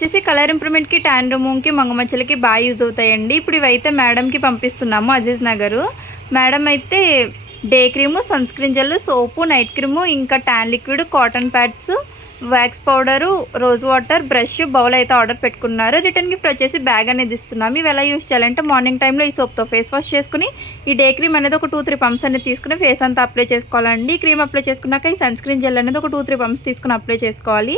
వచ్చేసి colour ఇంప్రూవ్మెంట్కి, tan రిమూవ్కి, మంగమచ్చలకి బాగా use అవుతాయండి. ఇప్పుడు ఇవైతే మేడంకి పంపిస్తున్నాము అజీజ్ నగరు. మేడం అయితే day cream, sunscreen gel, soap, night cream, ఇంకా tan liquid, cotton pads, wax powder, rose water, brush, bowl అయితే ఆర్డర్ పెట్టుకున్నారు. రిటర్న్ గిఫ్ట్ వచ్చేసి బ్యాగ్ అనేది ఇస్తున్నాము. ఇవి ఎలా యూజ్ చేయాలంటే మార్నింగ్ టైంలో ఈ సోప్తో ఫేస్ వాష్ చేసుకుని ఈ డే క్రీమ్ అనేది ఒక 2-3 పంప్స్ అనేది తీసుకుని ఫేస్ అంతా అప్లై చేసుకోవాలండి. క్రీమ్ అప్లై చేసుకున్నాక ఈ సన్ స్క్రీన్ జెల్ అనేది ఒక 2-3 పంప్స్ తీసుకుని అప్లై చేసుకోవాలి.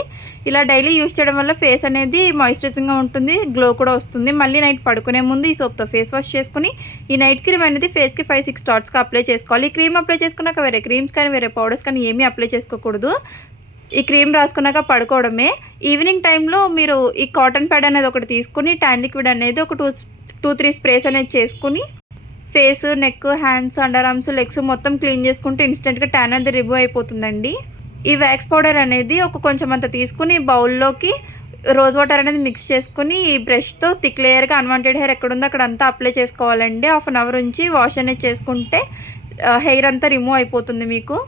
ఇలా డైలీ యూజ్ చేయడం వల్ల ఫేస్ అనేది మాయిశ్చరైజింగ్గా ఉంటుంది, గ్లో కూడా వస్తుంది. మళ్ళీ నైట్ పడుకునే ముందు ఈ సోప్తో ఫేస్ వాష్ చేసుకుని ఈ నైట్ క్రీమ్ అనేది ఫేస్కి 5-6 డాట్స్గా అప్లై చేసుకోవాలి. ఈ క్రీమ్ అప్లై చేసుకున్నాక వేరే క్రీమ్స్ కానీ వేరే పౌడర్స్ కానీ ఏమీ అప్లై చేసుకోకూడదు. ఈ క్రీమ్ రాసుకున్నాక పడుకోవడమే. ఈవినింగ్ టైంలో మీరు ఈ కాటన్ ప్యాడ్ అనేది ఒకటి తీసుకుని ట్యాన్ లిక్విడ్ అనేది ఒక 2-3 స్ప్రేస్ అనేది చేసుకుని face, neck, hands, under arms, legs మొత్తం క్లీన్ చేసుకుంటే ఇన్స్టెంట్గా ట్యాన్ అనేది రిమూవ్ అయిపోతుందండి. ఈ వ్యాక్స్ పౌడర్ అనేది కొంచెం అంత తీసుకుని బౌల్లోకి రోజ్ వాటర్ అనేది మిక్స్ చేసుకుని ఈ బ్రష్తో థిక్ లేయర్గా అన్వాంటెడ్ హెయిర్ ఎక్కడుందో అక్కడ అంతా అప్లై చేసుకోవాలండి. 1/2 అవర్ ఉంచి వాష్ అనేది చేసుకుంటే హెయిర్ అంతా రిమూవ్ అయిపోతుంది మీకు.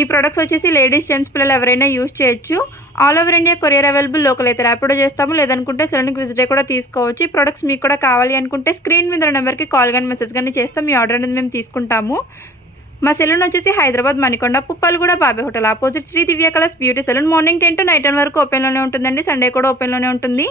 ఈ ప్రొడక్ట్స్ వచ్చేసి లేడీస్, జెంట్స్, పిల్లలు ఎవరైనా యూజ్ చేయొచ్చు. All over India courier available. Local అయితే ర్యాపిడో చేస్తాము, లేదనుకుంటే సెలూన్కి విజిట్ కూడా తీసుకోవచ్చు. ఈ ప్రొడక్ట్స్ మీకు కూడా కావాలి అనుకుంటే స్క్రీన్ మీద నెంబర్కి కాల్ కానీ మెసేజ్ కానీ చేస్తాం. మీ ఆర్డర్ అనేది మేము తీసుకుంటాము. మా సెలూన్ వచ్చేసి Hyderabad Manikonda, Puppalaguda, Babe hotel opposite Shri Divya colours beauty salon. Morning 10 to night 10 వరకు ఓపెన్లోనే ఉంటుందండి. సండే కూడా ఓపెన్లోనే ఉంటుంది.